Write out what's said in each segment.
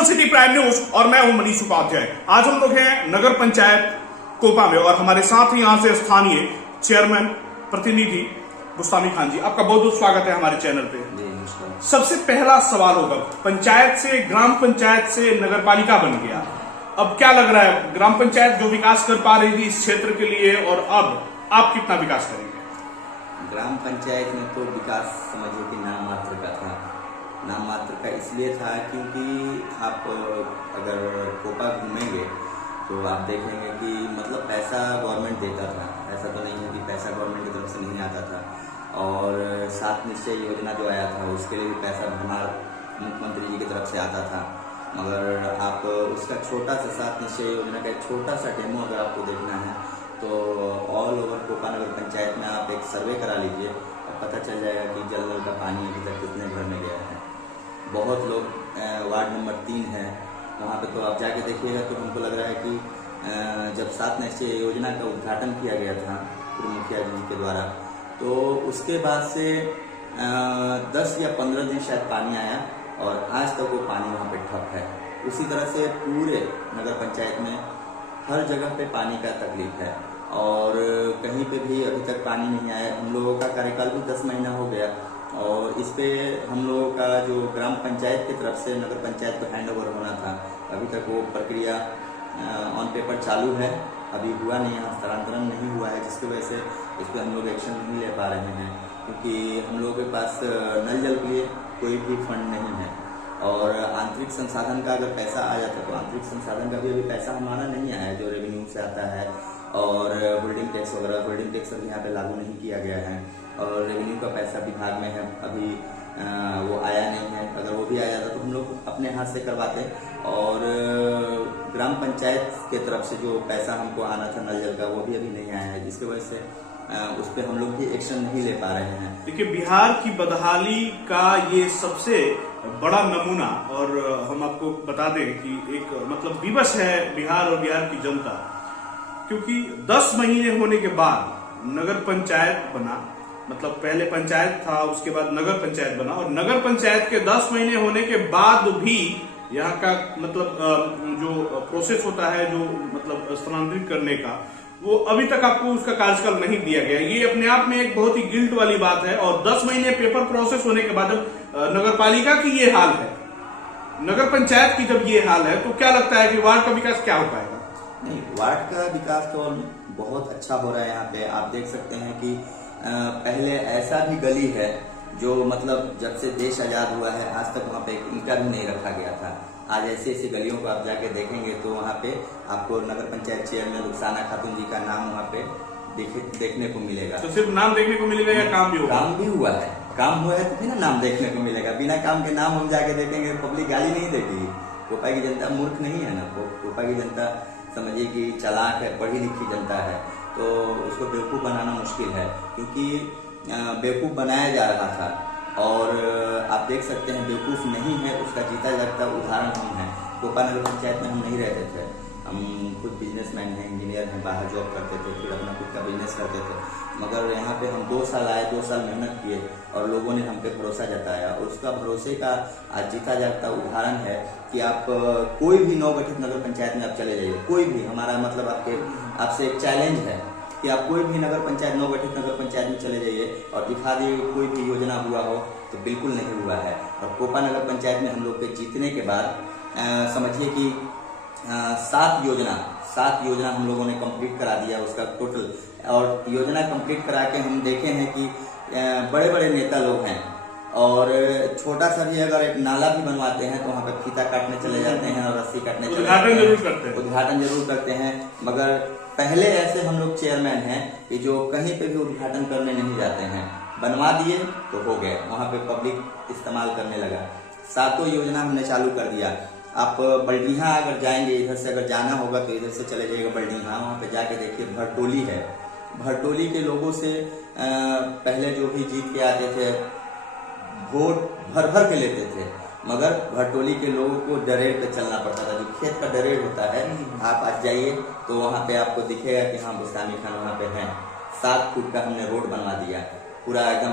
Muscle city prime news और मैं हूं मनीष उपाध्याय। आज हम लोग हैं नगर पंचायत कोपा में और हमारे साथ ही यहां से स्थानीय चेयरमैन प्रतिनिधि गुस्तामी खान जी, आपका बहुत बहुत स्वागत है हमारे चैनल पे। सबसे पहला सवाल होगा, पंचायत से ग्राम पंचायत से नगर पालिका बन गया, अब क्या लग रहा है ग्राम पंचायत जो विकास कर पा रही थी इस क्षेत्र के लिए और अब आप कितना विकास करेंगे? ग्राम पंचायत में तो विकास समझिए कि नाम मात्र का था। नाम मात्र का इसलिए था क्योंकि आप अगर कोपा घूमेंगे तो आप देखेंगे कि मतलब पैसा गवर्नमेंट देता था। ऐसा तो नहीं है कि पैसा गवर्नमेंट की तरफ से नहीं आता था। और 7 निश्चय योजना जो आया था उसके लिए भी पैसा हमारे मुख्यमंत्री जी की तरफ से आता था। मगर आप उसका छोटा सा 7 निश्चय योजना का एक छोटा सा डेमो अगर आपको देखना है तो ऑल ओवर कोपा नगर पंचायत में आप एक सर्वे करा लीजिए और पता चल जाएगा कि जल नल का पानी अभी तक कितने घर में गया है। बहुत लोग वार्ड नंबर 3 है वहाँ पे तो आप जाके देखिएगा तो हमको लग रहा है कि जब 7 निश्चय योजना का उद्घाटन किया गया था पूर्व मुखिया जी के द्वारा तो उसके बाद से 10 या 15 दिन शायद पानी आया और आज तक वो पानी वहाँ पे ठप है। उसी तरह से पूरे नगर पंचायत में हर जगह पे पानी का तकलीफ है और कहीं पे भी अभी तक पानी नहीं आया। हम लोगों का कार्यकाल भी 10 महीना हो गया और इस पे हम लोगों का जो ग्राम पंचायत की तरफ से नगर पंचायत को हैंड ओवर होना था अभी तक वो प्रक्रिया ऑन पेपर चालू है, अभी हुआ नहीं है, हस्तांतरण नहीं हुआ है, जिसकी वजह से इस पर हम लोग एक्शन नहीं ले पा रहे हैं क्योंकि हम लोगों के पास नल जल के लिए कोई भी फंड नहीं है। और आंतरिक संसाधन का अगर पैसा आ जाता तो आंतरिक संसाधन का भी अभी पैसा हमारा नहीं आया है जो रेवेन्यू से आता है और होल्डिंग टैक्स वगैरह, होल्डिंग टैक्स अभी यहाँ पे लागू नहीं किया गया है और रेवेन्यू का पैसा विभाग में है अभी वो आया नहीं है। अगर वो भी आ जाता तो हम लोग अपने हाथ से करवाते और ग्राम पंचायत के तरफ से जो पैसा हमको आना था नल जल का वो भी अभी नहीं आया है, जिसकी वजह से उस पर हम लोग भी एक्शन नहीं ले पा रहे हैं। देखिए, बिहार की बदहाली का ये सबसे बड़ा नमूना और हम आपको बता दें कि एक मतलब विवश है बिहार और बिहार की जनता, क्योंकि 10 महीने होने के बाद नगर पंचायत बना, मतलब पहले पंचायत था उसके बाद नगर पंचायत बना और नगर पंचायत के 10 महीने होने के बाद भी यहाँ का मतलब जो प्रोसेस होता है जो मतलब स्थानांतरित करने का वो अभी तक आपको उसका कार्यकाल नहीं दिया गया। ये अपने आप में एक बहुत ही गिल्ट वाली बात है और 10 महीने पेपर प्रोसेस होने के बाद जब नगर पालिका की ये हाल है, नगर पंचायत की जब ये हाल है तो क्या लगता है कि वार्ड का विकास क्या हो पाएगा? नहीं, वार्ड का विकास तो बहुत अच्छा हो रहा है। यहाँ पे आप देख सकते हैं कि पहले ऐसा भी गली है जो मतलब जब से देश आजाद हुआ है आज तक वहाँ पे एक ईंटा भी नहीं रखा गया था। आज ऐसी ऐसी गलियों को आप जाके देखेंगे तो वहाँ पे आपको नगर पंचायत चेयरमैन रुखसाना खातून जी का नाम वहाँ पे देखने को मिलेगा। तो सिर्फ नाम देखने को मिलेगा या काम भी होगा? काम भी हुआ है, काम हुआ है तो भी ना नाम देखने को मिलेगा। बिना काम के नाम हम जाके देखेंगे पब्लिक गाली नहीं देगी। कोपा की जनता मूर्ख नहीं है ना, कोपा की जनता समझिए कि चालाक है, पढ़ी लिखी जनता है, तो उसको बेवकूफ़ बनाना मुश्किल है क्योंकि बेवकूफ़ बनाया जा रहा था और आप देख सकते हैं बेवकूफ़ नहीं है उसका जीता जागता उदाहरण हम हैं। कोपा नगर पंचायत में हम नहीं रहते थे, हम खुद बिजनेसमैन हैं, इंजीनियर हैं, बाहर जॉब करते थे, फिर अपना खुद का बिजनेस करते थे। मगर यहाँ पे हम 2 साल आए, 2 साल मेहनत किए और लोगों ने हम पे भरोसा जताया और उसका भरोसे का आज जीता जागता उदाहरण है कि आप कोई भी नवगठित नगर पंचायत में आप चले जाइए, कोई भी, हमारा मतलब आपसे एक चैलेंज है कि आप कोई भी नगर पंचायत नवगठित नगर पंचायत में चले जाइए और दिखा दिए कोई भी योजना हुआ हो तो बिल्कुल नहीं हुआ है। और कोपा नगर पंचायत में हम लोग के जीतने के बाद समझिए कि 7 योजना हम लोगों ने कंप्लीट करा दिया उसका टोटल। और योजना कंप्लीट करा के हम देखे हैं कि बड़े बड़े नेता लोग हैं और छोटा सा भी अगर एक नाला भी बनवाते हैं तो वहाँ पे फीता काटने चले जाते हैं और रस्सी काटने चले जाते हैं, उद्घाटन जरूर करते हैं। मगर पहले ऐसे हम लोग चेयरमैन हैं कि जो कहीं पे भी उद्घाटन करने नहीं जाते हैं, बनवा दिए तो हो गए, वहाँ पे पब्लिक इस्तेमाल करने लगा। 7 योजना हमने चालू कर दिया। आप बल्डीहा अगर जाएंगे, इधर से अगर जाना होगा तो इधर से चले जाइएगा बल्डीहा, वहाँ पे जाके देखिए भरटोली है। भरटोली के लोगों से पहले जो भी जीत के आते थे वोट भर भर के लेते थे, मगर भरटोली के लोगों को डरेर पे चलना पड़ता था। जो खेत का डरेर होता है, आप आज जाइए तो वहाँ पे आपको दिखेगा कि हाँ गुस्तामी खान वहाँ पे हैं। 7 फुट का हमने रोड बनवा दिया पूरा एकदम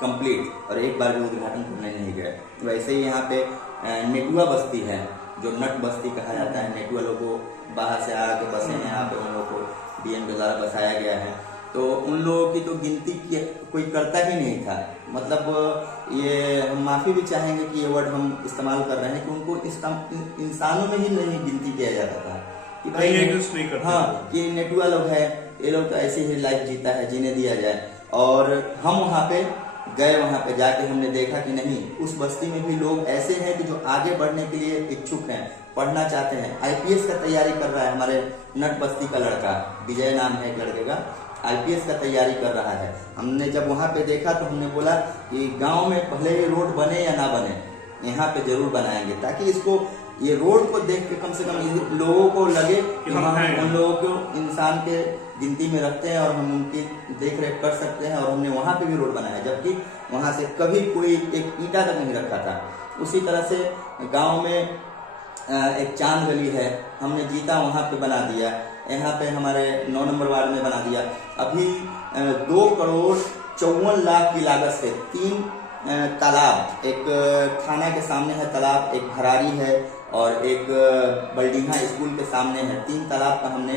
कंप्लीट और एक बार भी उद्घाटन करने नहीं गए। वैसे ही यहाँ पे नेटुआ बस्ती है, जो नट बस्ती कहा जाता है, नेटुआ लोगों को बाहर से आके बसे हैं यहाँ पे, उन लोगों को डीएम के द्वारा बसाया गया है। तो उन लोगों की तो गिनती कोई करता ही नहीं था। मतलब ये हम माफी भी चाहेंगे कि ये वर्ड हम इस्तेमाल कर रहे हैं कि उनको इंसानों में ही नहीं गिनती किया जाता था कि भाई नहीं करते। हाँ, कि नेटुआ लोग है, ये लोग तो ऐसे ही लाइफ जीता है, जीने दिया जाए। और हम वहाँ पे गए, वहाँ पे जाके हमने देखा कि नहीं, उस बस्ती में भी लोग ऐसे हैं कि जो आगे बढ़ने के लिए इच्छुक हैं, पढ़ना चाहते हैं। आईपीएस का तैयारी कर रहा है हमारे नट बस्ती का लड़का, विजय नाम है एक लड़के का, आईपीएस का तैयारी कर रहा है। हमने जब वहाँ पे देखा तो हमने बोला कि गांव में भले ही रोड बने या ना बने, यहाँ पे जरूर बनाएंगे, ताकि इसको ये रोड को देख के कम से कम लोगों को लगे कि हम उन लोगों को इंसान के गिनती में रखते हैं और हम उनकी देख रेख कर सकते हैं। और हमने वहाँ पे भी रोड बनाया, जबकि वहाँ से कभी कोई एक ईंटा तक नहीं रखा था। उसी तरह से गाँव में एक चांद गली है, हमने जीता वहाँ पे बना दिया। यहाँ पे हमारे 9 नंबर वार्ड में बना दिया। अभी 2,54,00,000 की लागत से 3 तालाब, एक थाना के सामने है तालाब, एक भरारी है और एक बल्डिंगा स्कूल के सामने है। 3 तालाब का हमने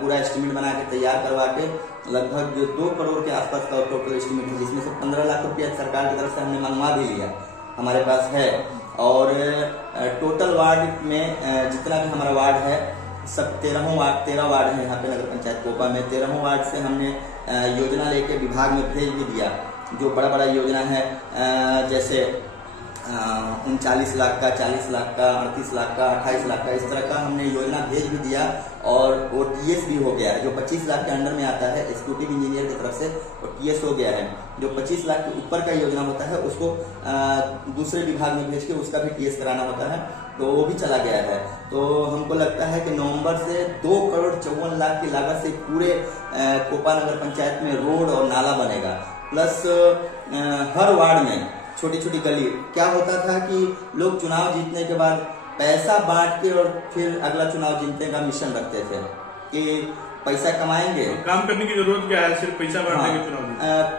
पूरा एस्टिमेट बना के तैयार करवा के लगभग 2 करोड़ के आसपास का टोटल एस्टिमेट है, जिसमें से 15 लाख रुपया सरकार की तरफ से हमने मंगवा भी लिया, हमारे पास है। और टोटल वार्ड में जितना भी हमारा वार्ड है सब 13 वार्ड है यहाँ पे नगर पंचायत कोपा में। 13 वार्ड से हमने योजना लेके विभाग में भेज भी दिया। जो बड़ा बड़ा योजना है जैसे 39 लाख का, 40 लाख का, 38 लाख का, 28 लाख का, इस तरह का हमने योजना भेज भी दिया। और OTS भी हो गया है, जो 25 लाख के अंडर में आता है एग्जीक्यूटिव इंजीनियर की तरफ से OTS हो गया है। जो 25 लाख के ऊपर का योजना होता है उसको दूसरे विभाग में भेज के उसका भी TS कराना होता है, तो वो भी चला गया है। तो हमको लगता है कि नवंबर से 2,54,00,000 की लागत से पूरे कोपा नगर पंचायत में रोड और नाला बनेगा। प्लस हर वार्ड में छोटी छोटी गली। क्या होता था कि लोग चुनाव जीतने के बाद पैसा बांट के और फिर अगला चुनाव जीतने का मिशन रखते थे कि पैसा कमाएंगे, काम करने की जरूरत क्या है, सिर्फ पैसा बांटेंगे, चुनाव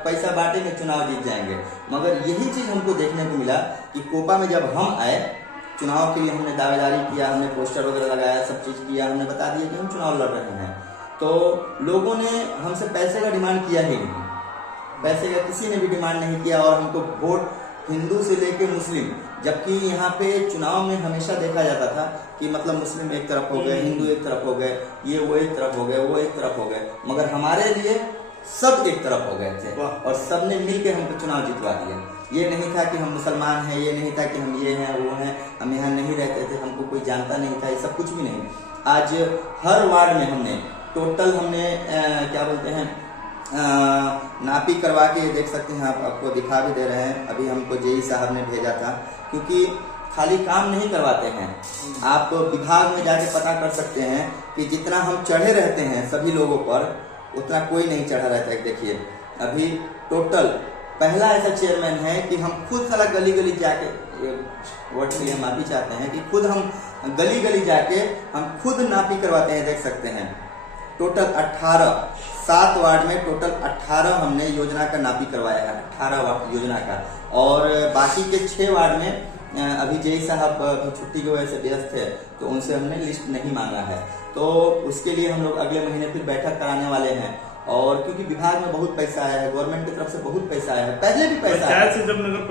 पैसा बांटेंगे, चुनाव जीत जाएंगे। मगर यही चीज हमको देखने को मिला कि कोपा में जब हम आए चुनाव के लिए, हमने दावेदारी किया, हमने पोस्टर वगैरह लगाया, सब चीज किया, हमने बता दिया कि हम चुनाव लड़ रहे हैं, तो लोगों ने हमसे पैसे का डिमांड किया ही नहीं। पैसे का किसी ने भी डिमांड नहीं किया। और हमको वोट हिंदू से लेके मुस्लिम, जबकि यहाँ पे चुनाव में हमेशा देखा जाता था कि मतलब मुस्लिम एक तरफ हो गए, हिंदू एक तरफ हो गए, ये वो एक तरफ हो गए, वो एक तरफ हो गए, मगर हमारे लिए सब एक तरफ हो गए थे और सबने मिलकर हमको चुनाव जितवा दिया। ये नहीं था कि हम मुसलमान हैं, ये नहीं था कि हम ये हैं वो हैं, हम यहाँ नहीं रहते थे, हमको कोई जानता नहीं था, ये सब कुछ भी नहीं। आज हर वार्ड में हमने टोटल क्या बोलते हैं नापी करवा के, देख सकते हैं आप, आपको दिखा भी दे रहे हैं। अभी हमको जेई साहब ने भेजा था, क्योंकि खाली काम नहीं करवाते हैं, आप विभाग में जाके पता कर सकते हैं कि जितना हम चढ़े रहते हैं सभी लोगों पर, उतना कोई नहीं चढ़ा रहता है। देखिए अभी टोटल पहला ऐसा चेयरमैन है कि हम खुद साला गली गली जाके, वर्ड के लिए माफी चाहते हैं, कि खुद हम गली गली जाके हम खुद नापी करवाते हैं। देख सकते हैं टोटल 7 वार्ड में टोटल 18 हमने योजना का नापी करवाया है, 18 वार्ड योजना का। और बाकी के 6 वार्ड में अभी जेई साहब छुट्टी की वजह से व्यस्त है, तो उनसे हमने लिस्ट नहीं मांगा है, तो उसके लिए हम लोग अगले महीने फिर बैठक कराने वाले हैं। और क्योंकि विभाग में बहुत पैसा आया है, गवर्नमेंट की तरफ से बहुत पैसा आया है, पहले भी पैसा पंचायत से जब नगर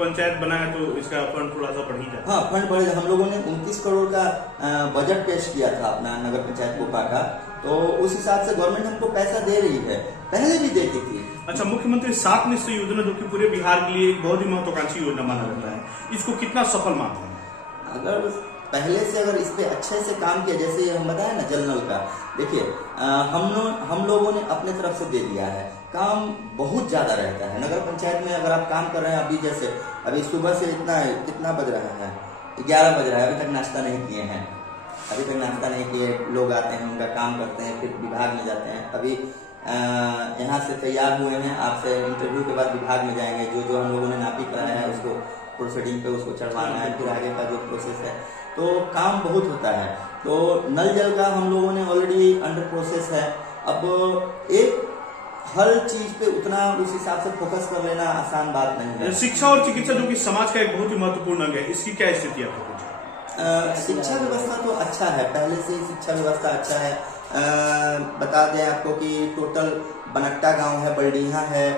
पंचायत बना है तो इसका फंड थोड़ा सा बढ़ ही जाता है। हाँ, फंड बढ़े। हम लोगों ने 29 करोड़ का बजट पेश किया था अपना नगर पंचायत कोपा का, तो उस हिसाब से गवर्नमेंट हमको पैसा दे रही है, पहले भी देती थी। अच्छा, मुख्यमंत्री 7 निश्चय योजना जो कि पूरे बिहार के लिए एक बहुत ही महत्वाकांक्षी योजना माना जाता है, इसको कितना सफल मानते हैं? अगर पहले से अगर इस पे अच्छे से काम किया, जैसे हम बताया ना जल नल का, देखिए हम लोगों ने अपने तरफ से दे दिया है, काम बहुत ज्यादा रहता है नगर पंचायत में। अगर आप काम कर रहे हैं, अभी जैसे अभी सुबह से कितना बज रहा है, 11 बज रहा है, अभी तक नाश्ता नहीं किए हैं, अभी तक नाश्ता नहीं किए, लोग आते हैं, उनका काम करते हैं, फिर विभाग में जाते हैं। अभी यहाँ से तैयार हुए हैं, आपसे इंटरव्यू के बाद विभाग में जाएंगे, जो हम लोगों ने नापी कराया है उसको प्रोसीडिंग पे उसको चढ़वाना है, फिर आगे का जो प्रोसेस है, तो काम बहुत होता है। तो नल जल का हम लोगों ने ऑलरेडी अंडर प्रोसेस है। अब एक हर चीज पे उतना उस हिसाब से फोकस कर लेना आसान बात नहीं है। शिक्षा और चिकित्सा जो कि समाज का एक बहुत ही महत्वपूर्ण अंग है, इसकी क्या स्थिति है? शिक्षा व्यवस्था तो अच्छा है, पहले से ही शिक्षा व्यवस्था अच्छा है। बता दें आपको कि टोटल बनट्टा गांव है, बल्डीहा है,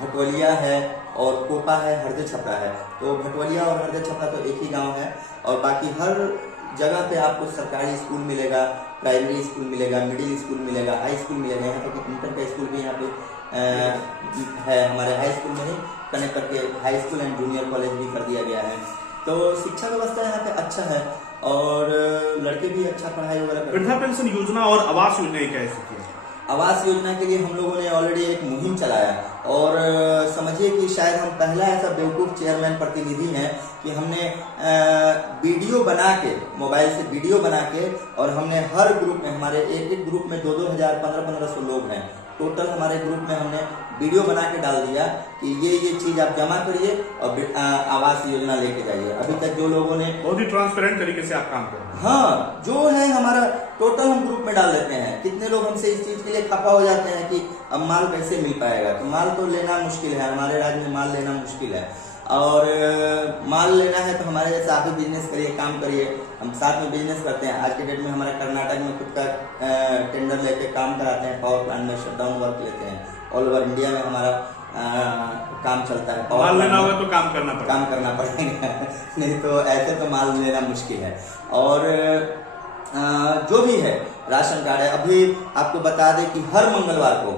भटवलिया है और कोपा है, हरदे छपरा है। तो भटवलिया और हरदे छपरा तो एक ही गांव है और बाकी हर जगह पे आपको सरकारी स्कूल मिलेगा, प्राइमरी स्कूल मिलेगा, मिडिल स्कूल मिलेगा, हाई स्कूल मिलेगा। यहाँ तक इंटर का स्कूल भी यहाँ पे है। हमारे हाई स्कूल में ही कनेक्ट करके high school and junior college भी कर दिया गया है। तो शिक्षा व्यवस्था यहाँ पे अच्छा है और लड़के भी अच्छा पढ़ाई वगैरह करते हैं। वृद्धा पेंशन योजना और आवास योजना कैसे की है? आवास योजना के लिए हम लोगों ने ऑलरेडी एक मुहिम चलाया और समझिए कि शायद हम पहला ऐसा बेवकूफ चेयरमैन प्रतिनिधि हैं कि हमने वीडियो बना के, मोबाइल से वीडियो बना के, और हमने हर ग्रुप में, हमारे एक एक ग्रुप में 2-2 हजार 1500 लोग हैं टोटल, हमारे ग्रुप में हमने वीडियो बना के डाल दिया कि ये चीज आप जमा करिए और आवास योजना लेके जाइए। अभी तक जो लोगों ने बहुत ही ट्रांसपेरेंट तरीके से आप काम कर रहे हैं। हाँ, जो है हमारा टोटल हम ग्रुप में डाल देते हैं। कितने लोग हमसे इस चीज के लिए खफा हो जाते हैं कि अब माल कैसे मिल पाएगा। तो माल तो लेना मुश्किल है, हमारे राज्य में माल लेना मुश्किल है और माल लेना है तो हमारे जैसे आप भी बिजनेस करिए, काम करिए, हम साथ में बिजनेस करते हैं। आज के डेट में हमारे कर्नाटक में खुद का टेंडर लेके काम कराते हैं, पावर प्लांट में शटडाउन वर्क लेते हैं। ऑल ओवर इंडिया में हमारा काम चलता है। माल लेना होगा तो काम करना पड़ेगा नहीं तो ऐसे तो माल लेना मुश्किल है। और जो भी है राशन कार्ड है, अभी आपको बता दें कि हर मंगलवार को,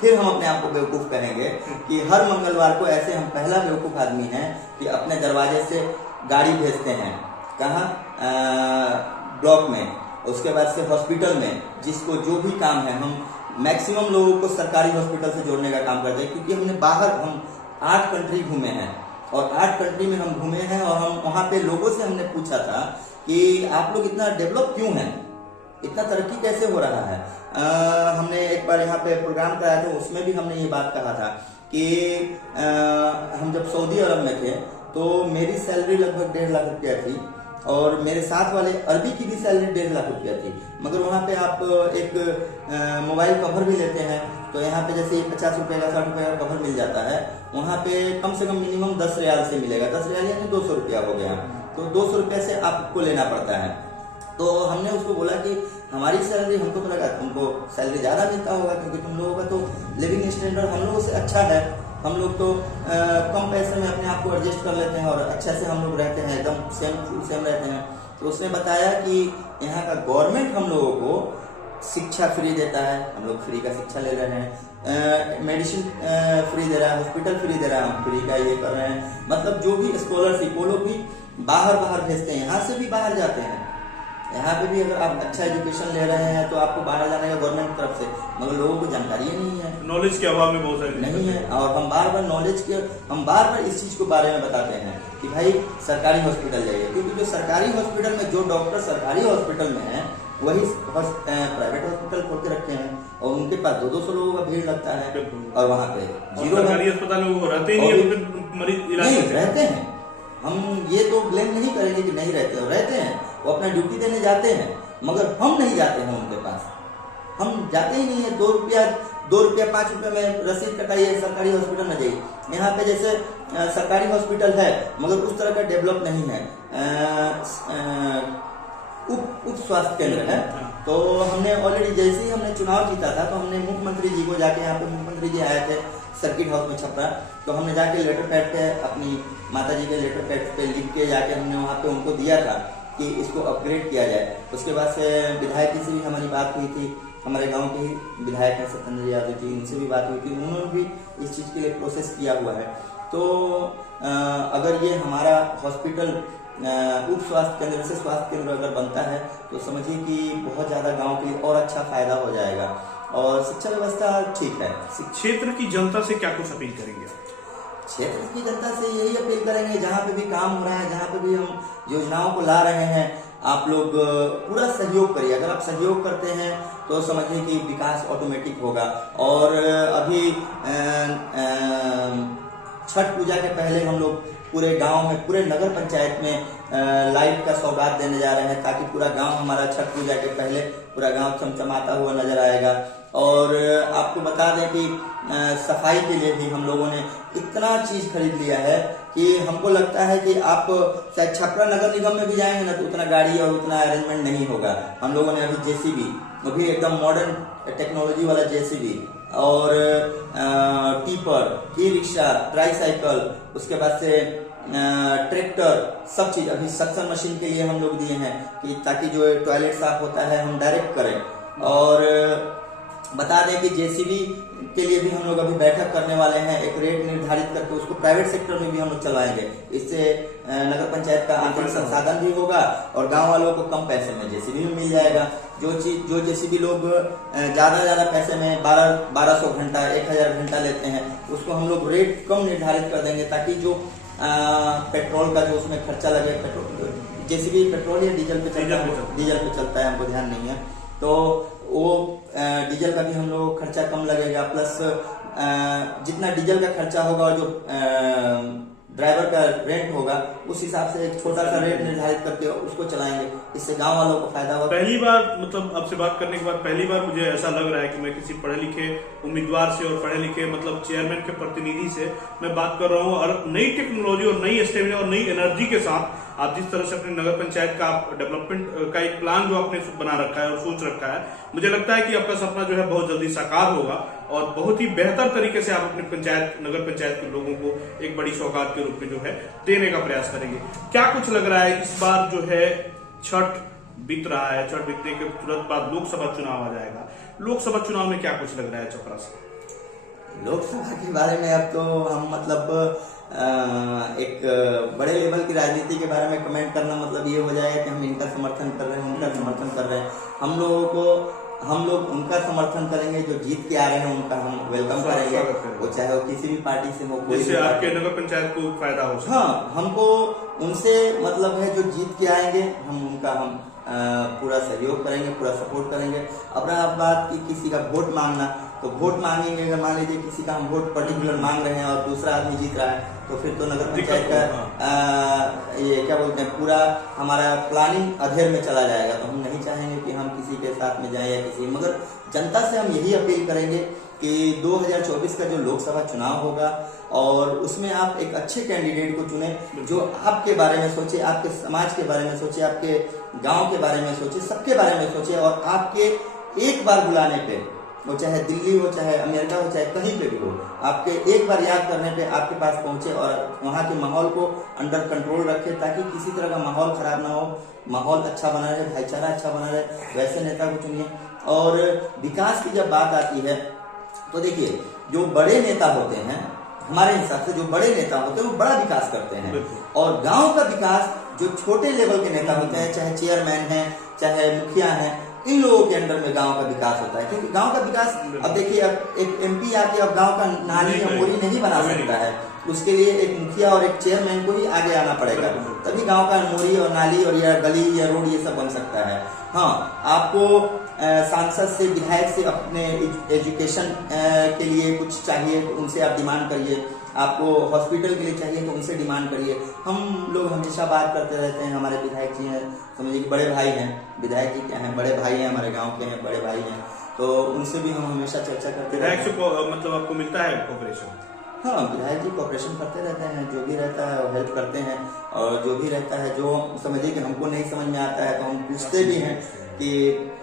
फिर हम अपने आप को बेवकूफ कहेंगे कि हर मंगलवार को ऐसे हम पहला बेवकूफ आदमी हैं कि अपने दरवाजे से गाड़ी भेजते हैं। कहाँ? ब्लॉक में, उसके बाद से हॉस्पिटल में, जिसको जो भी काम है, हम मैक्सिमम लोगों को सरकारी हॉस्पिटल से जोड़ने का काम करते हैं क्योंकि हमने बाहर, हम 8 कंट्री घूमे हैं और 8 कंट्री में हम घूमे हैं और हम वहाँ पे लोगों से हमने पूछा था कि आप लोग इतना डेवलप क्यों हैं, इतना तरक्की कैसे हो रहा है। हमने एक बार यहाँ पे प्रोग्राम कराया था, उसमें भी हमने ये बात कहा था कि हम जब सऊदी अरब में थे तो मेरी सैलरी लगभग 1.5 लाख रुपया थी और मेरे साथ वाले अरबी की भी सैलरी 1.5 लाख रुपया थी। मगर वहाँ पे आप एक मोबाइल कवर भी लेते हैं तो यहाँ पे जैसे 50 रुपये का 60 रुपये का कवर मिल जाता है, वहाँ पे कम से कम मिनिमम 10 रियाल से मिलेगा। 10 रियाल यानी 200 रुपया हो गया। तो 200 रुपये से आपको लेना पड़ता है। तो हमने उसको बोला कि हमारी सैलरी, हमको तो लगा तुमको सैलरी ज़्यादा मिलता होगा क्योंकि तुम लोगों का तो लिविंग स्टैंडर्ड हम लोगों से अच्छा है। हम लोग तो कम पैसे में अपने आप को एडजस्ट कर लेते हैं और अच्छे से हम लोग रहते हैं, एकदम सेम रहते हैं। तो उसने बताया कि यहाँ का गवर्नमेंट हम लोगों को शिक्षा फ्री देता है, हम लोग फ्री का शिक्षा ले रहे हैं, मेडिसिन फ्री दे रहा है, हॉस्पिटल फ्री दे रहा है, हम फ्री का ये कर रहे हैं। मतलब जो भी स्कॉलरशिप, वो लोग भी बाहर भेजते हैं, यहाँ से भी बाहर जाते हैं। यहाँ पे भी अगर आप अच्छा एजुकेशन ले रहे हैं तो आपको बाहर जाने का गवर्नमेंट की तरफ से, मगर लोगों को जानकारी नहीं है, नॉलेज के अभाव में बहुत सारी नहीं है। और हम बार बार इस चीज को बारे में बताते हैं कि भाई सरकारी हॉस्पिटल जाइए, क्योंकि जो सरकारी हॉस्पिटल में जो डॉक्टर सरकारी हॉस्पिटल में है वही प्राइवेट हॉस्पिटल खोल के रखे हैं और उनके पास 200 लोगों का भीड़ लगता है और वहाँ पे जीरो सरकारी अस्पताल में वो रहते ही नहीं है, तो फिर मरीज इलाज रहते हैं। हम ये तो ब्लेम नहीं करेंगे कि नहीं रहते हैं, वो अपना ड्यूटी देने जाते हैं, मगर हम नहीं जाते हैं उनके पास, हम जाते ही नहीं है। 2 रुपया 5 रुपये में रसीद कटाइए, सरकारी हॉस्पिटल में जाइए। यहाँ पे जैसे सरकारी हॉस्पिटल है मगर उस तरह का डेवलप नहीं है, उप स्वास्थ्य केंद्र है। तो हमने ऑलरेडी जैसे ही हमने चुनाव जीता था तो हमने मुख्यमंत्री जी को जाके, यहाँ पे मुख्यमंत्री जी आए थे सर्किट हाउस में छपरा, तो हमने जाके लेटर पैड पे अपनी माता जी के लेटर पैड पे लिख के जाके हमने वहाँ पे उनको दिया था कि इसको अपग्रेड किया जाए। उसके बाद से विधायक जी से भी हमारी बात हुई थी, हमारे गांव के ही विधायक हैं सत्येंद्र यादव जी, उनसे भी बात हुई थी, उन्होंने भी इस चीज़ के लिए प्रोसेस किया हुआ है। तो अगर ये हमारा हॉस्पिटल उप स्वास्थ्य केंद्र से स्वास्थ्य केंद्र अगर बनता है तो समझिए कि बहुत ज़्यादा गांव के लिए और अच्छा फायदा हो जाएगा। और शिक्षा व्यवस्था ठीक है। क्षेत्र की जनता से क्या कुछ अपील करेंगे? क्षेत्र की जनता से यही अपील करेंगे, जहाँ पे भी काम हो रहा है, जहाँ पे भी हम योजनाओं को ला रहे हैं, आप लोग पूरा सहयोग करिए। अगर आप सहयोग करते हैं तो समझिए कि विकास ऑटोमेटिक होगा। और अभी छठ पूजा के पहले हम लोग पूरे गांव में, पूरे नगर पंचायत में लाइट का सौगात देने जा रहे हैं ताकि पूरा गांव हमारा छठ पूजा के पहले पूरा गांव चमचमाता हुआ नजर आएगा। और आपको बता दें कि सफाई के लिए भी हम लोगों ने इतना चीज खरीद लिया है कि हमको लगता है कि आप शायद छपरा नगर निगम में भी जाएंगे ना तो उतना गाड़ी और उतना अरेंजमेंट नहीं होगा। हम लोगों ने अभी जेसीबी, अभी एकदम मॉडर्न टेक्नोलॉजी वाला जेसीबी और टीपर, ई रिक्शा, ट्राईसाइकिल, उसके बाद से ट्रैक्टर, सब चीज अभी सक्शन मशीन के लिए हम लोग दिए हैं कि ताकि जो टॉयलेट साफ होता है हम डायरेक्ट करें। और बता दें कि जेसीबी के लिए भी हम लोग अभी बैठक करने वाले हैं, एक रेट निर्धारित करके उसको प्राइवेट सेक्टर में भी हम लोग चलाएंगे। इससे नगर पंचायत का आंतरिक संसाधन भी होगा और गांव वालों को कम पैसे में जेसीबी में मिल जाएगा। जो जेसीबी लोग ज्यादा पैसे में 1200 घंटा 1000 घंटा लेते हैं उसको हम लोग रेट कम निर्धारित कर देंगे, ताकि जो पेट्रोल का जो उसमें खर्चा लगे, पेट्रोल जेसीबी पेट्रोल या डीजल पे चलता है, डीजल पे चलता है, हमको ध्यान नहीं है, तो वो डीजल का भी हम लोग को खर्चा कम लगेगा। प्लस जितना डीजल का खर्चा होगा और जो ड्राइवर का रेंट होगा उस हिसाब से एक छोटा सा रेट निर्धारित करके उसको चलाएंगे। इससे गांव वालों को फायदा होगा। पहली बार मतलब आपसे बात करने के बाद पहली बार मुझे ऐसा लग रहा है कि मैं किसी पढ़े लिखे उम्मीदवार से और पढ़े लिखे मतलब चेयरमैन के प्रतिनिधि से मैं बात कर रहा हूँ, और नई टेक्नोलॉजी और नई स्टेमिना और नई एनर्जी के साथ आप जिस तरह से अपने नगर पंचायत का डेवलपमेंट का एक प्लान जो आपने बना रखा है और सोच रखा है, मुझे लगता है कि आपका सपना जो है बहुत जल्दी साकार होगा और बहुत ही बेहतर तरीके से आप अपने पंचायत नगर पंचायत के लोगों को एक बड़ी सौगात के रूप में जो है देने का प्रयास करेंगे। क्या कुछ लग रहा है इस बार जो है छठ बीत रहा है, छठ बीतने के तुरंत बाद लोकसभा चुनाव आ जाएगा, लोकसभा चुनाव में क्या कुछ लग रहा है चपरा से? लोकसभा के बारे में अब तो हम मतलब एक बड़े लेवल की राजनीति के बारे में कमेंट करना मतलब ये हो जाएगा कि हम इनका समर्थन कर रहे हैं, उनका समर्थन कर रहे हैं। हम लोग उनका समर्थन करेंगे जो जीत के आ रहे हैं, उनका हम वेलकम करेंगे, वो चाहे वो किसी भी पार्टी से हो, जिससे आपके नगर पंचायत को फायदा हो। हाँ, हमको उनसे मतलब है जो जीत के आएंगे हम उनका हम पूरा सहयोग करेंगे, पूरा सपोर्ट करेंगे। अब रहा बात की किसी का वोट मांगना, तो वोट मांगेंगे, अगर मान लीजिए किसी का हम वोट पर्टिकुलर मांग रहे हैं और दूसरा आदमी जीत रहा है तो फिर तो नगर पंचायत का ये क्या बोलते हैं पूरा हमारा प्लानिंग अधेर में चला जाएगा। तो हम नहीं चाहेंगे कि हम किसी के साथ में जाएं या किसी, मगर जनता से हम यही अपील करेंगे कि 2024 का जो लोकसभा चुनाव होगा और उसमें आप एक अच्छे कैंडिडेट को चुने जो आपके बारे में सोचे, आपके समाज के बारे में सोचे, आपके गांव के बारे में सोचे, सबके बारे में सोचे, और आपके एक बार बुलाने पे, वो चाहे दिल्ली हो, चाहे अमेरिका हो, चाहे कहीं पे भी हो, आपके एक बार याद करने पे आपके पास पहुंचे और वहाँ के माहौल को अंडर कंट्रोल रखे, ताकि किसी तरह का माहौल खराब ना हो, माहौल अच्छा बना रहे, भाईचारा अच्छा बना रहे, वैसे नेता को चुनिए। और विकास की जब बात आती है तो देखिए जो बड़े नेता होते हैं, हमारे हिसाब से जो बड़े नेता होते हैं वो बड़ा विकास करते हैं, और गांव का विकास जो छोटे लेवल के नेता होते हैं, चाहे चेयरमैन हैं, चाहे मुखिया हैं, इन लोगों के अंडर में गांव का विकास होता है। क्योंकि गांव का विकास, अब देखिए अब एक एमपी आके अब गांव का नाली या मोरी नहीं बना सकता है, उसके लिए एक मुखिया और एक चेयरमैन को ही आगे आना पड़ेगा, तभी गांव का मोरी और नाली और या गली या रोड ये सब बन सकता है। हाँ, आपको सांसद से, विधायक से अपने एजुकेशन के लिए कुछ चाहिए तो उनसे आप डिमांड करिए, आपको हॉस्पिटल के लिए चाहिए तो उनसे डिमांड करिए। हम लोग हमेशा बात करते रहते हैं, हमारे विधायक जी हैं, समझिए कि बड़े भाई हैं, विधायक जी क्या हैं, बड़े भाई हैं, हमारे गांव के हैं, बड़े भाई हैं, तो उनसे भी हम हमेशा चर्चा करते रहते हैं। विधायक से मतलब आपको मिलता है कोऑपरेशन? हाँ, विधायक जी कोऑपरेशन करते रहते हैं, जो भी रहता है वो हेल्प करते हैं, और जो भी रहता है जो समझिए कि हमको नहीं समझ में आता है तो हम पूछते भी हैं कि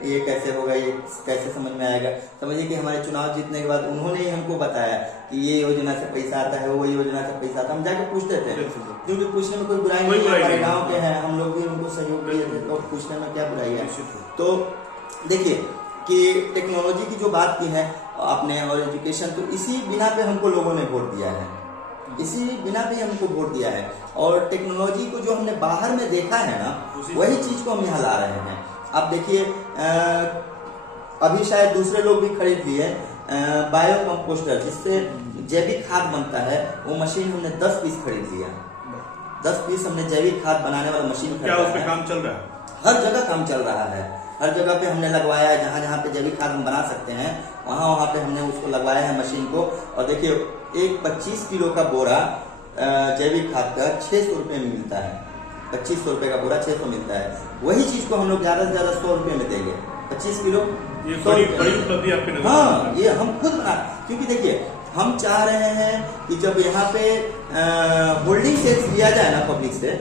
ये कैसे होगा, ये कैसे समझ में आएगा। समझिए कि हमारे चुनाव जीतने के बाद उन्होंने ही हमको बताया कि ये योजना से पैसा आता है, वो योजना से पैसा आता है, हम जाके पूछते थे, क्योंकि पूछने में कोई बुराई नहीं है, हमारे गाँव के हैं, हम लोग भी उनको सहयोग दिए थे, तो पूछने में क्या बुराई है। तो देखिए कि टेक्नोलॉजी की जो बात की है आपने और एजुकेशन, तो इसी बिना पे हमको लोगों ने वोट दिया है, इसी बिना पे हमको वोट दिया है, और टेक्नोलॉजी को जो हमने बाहर में देखा है ना, वही चीज को हम यहाँ ला रहे हैं। आप देखिए अभी शायद दूसरे लोग भी खरीद लिए बायो कंपोस्टर, जिससे जैविक खाद बनता है, वो मशीन हमने 10 पीस खरीद लिया, 10 पीस हमने जैविक खाद बनाने वाला मशीन क्या उस पे काम चल रहा है? हर जगह काम चल रहा है, हर जगह पे हमने लगवाया है, जहाँ जहाँ पे जैविक खाद हम बना सकते हैं वहाँ पे हमने उसको लगवाया है मशीन को। और देखिए एक 25 किलो का बोरा जैविक खाद का 600 रुपये में मिलता है, 2500 रुपये का बोरा 600 मिलता है, वही चीज को हम लोग ज्यादा से ज्यादा 100 रुपये में देंगे, 25 किलो। ये बड़ी उपलब्धि आपके नगर। हाँ, ये हम खुद बना, क्योंकि देखिए हम चाह रहे हैं कि जब यहाँ पे होल्डिंग टैक्स लिया जाए ना पब्लिक से,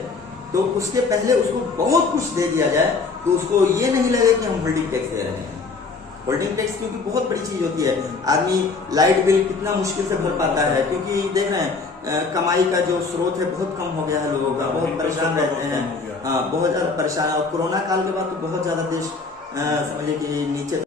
तो उसके पहले उसको बहुत कुछ दे दिया जाए, तो उसको ये नहीं लगे कि हम होल्डिंग टैक्स दे रहे हैं। होल्डिंग टैक्स क्योंकि बहुत बड़ी चीज होती है। आदमी लाइट बिल कितना मुश्किल से भर पाता है, क्योंकि देख रहे हैं कमाई का जो स्रोत है बहुत कम हो गया है, लोगों का बहुत परेशान रहते हैं। हाँ, बहुत ज्यादा परेशान है। और कोरोना काल के बाद तो बहुत ज्यादा देश समझिए कि नीचे